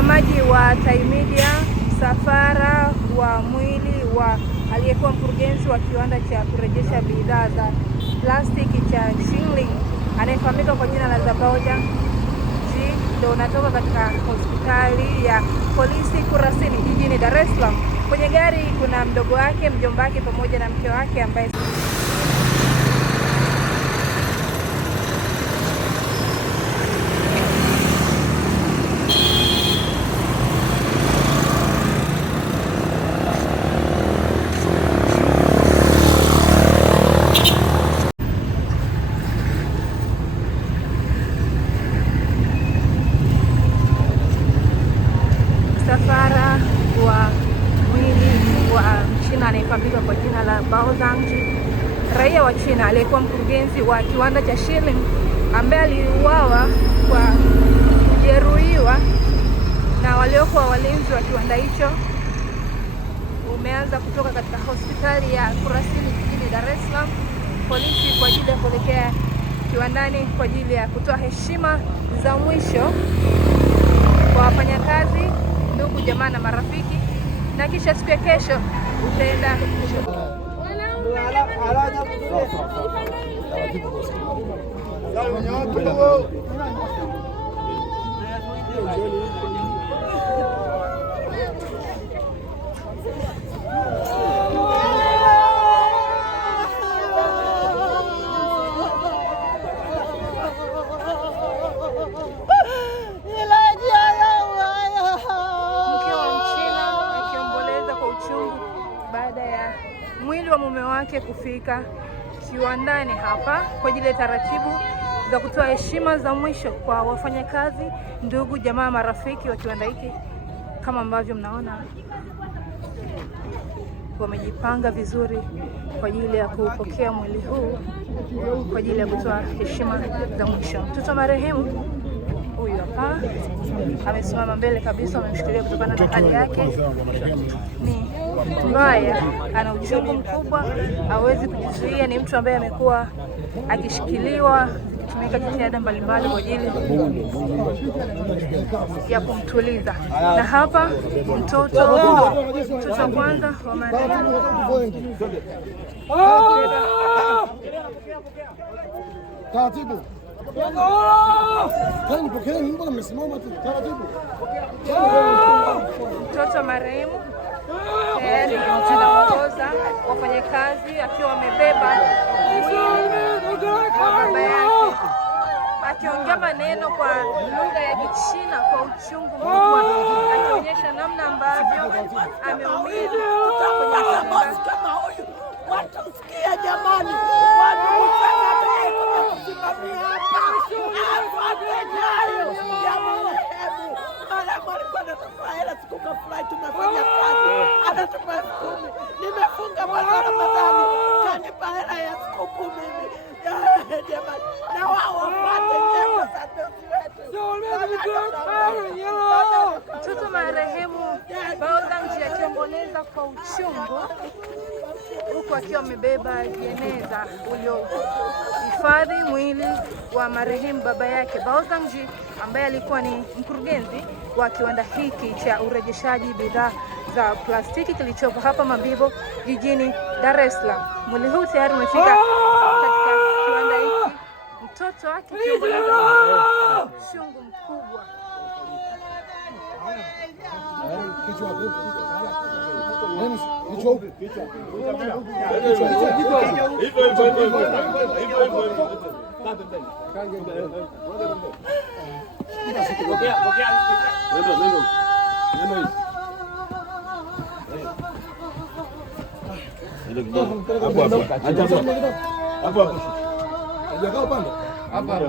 Mtazamaji wa Tai Media, msafara wa mwili wa aliyekuwa mkurugenzi wa kiwanda cha kurejesha bidhaa za plastiki cha Shilling anayefahamika kwa jina la Baojang ndio unatoka katika hospitali ya polisi Kurasini jijini Dar es Salaam. Kwenye gari kuna mdogo wake, mjomba wake pamoja na mke wake ambaye msafara wa mwili wa Mchina anayefahamika kwa jina la Baojang, raia wa China aliyekuwa mkurugenzi wa kiwanda cha Shilling ambaye aliuawa kwa kujeruhiwa na waliokuwa walinzi wa kiwanda hicho, umeanza kutoka katika hospitali ya Kurasini jijini Dar es Salaam polisi kwa ajili ya kuelekea kiwandani kwa ajili ya kutoa heshima za mwisho kwa wafanyakazi, ndugu, jamaa na marafiki, na kisha siku ya kesho utaenda baada ya mwili wa mume wake kufika kiwandani hapa kwa ajili ya taratibu za kutoa heshima za mwisho kwa wafanyakazi, ndugu, jamaa, marafiki wa kiwanda hiki. Kama ambavyo mnaona wamejipanga vizuri kwa ajili ya kupokea mwili huu kwa ajili ya kutoa heshima za mwisho. Mtoto marehemu huyu hapa amesimama mbele kabisa, amemshikilia kutokana na hali yake ni mbaya, ana uchungu mkubwa, hawezi kujizuia. Ni mtu ambaye amekuwa akishikiliwa, zikitumika jitihada mbalimbali kwa ajili ya kumtuliza. Na hapa mtoto wa kwanza wa marehemu taratibu. Mtoto marehemu tayari anaongoza wafanyakazi akiwa amebeba baba yake, akiongea maneno kwa lugha ya Kichina kwa uchungu mkubwa, akionyesha namna ambavyo ameumia. Kama huyu watasikia jamani, tumefanya kazi, anatupa 10. Nimefunga mwezi wa Ramadhani, kanipa hela ya siku 10 jamani, na wao wapate nyema za ndugu wetu. Mtoto marehemu Baojang akiomboleza kwa uchungu huku akiwa amebeba jeneza uliohifadhi mwili wa marehemu baba yake Baojang, ambaye alikuwa ni mkurugenzi wa kiwanda hiki cha urejeshaji bidhaa za plastiki kilichopo hapa Mabibo jijini Dar es Salaam. Mwili huu tayari umefika katika kiwanda hiki, mtoto wake akiomboleza uchungu mkubwa. Hapo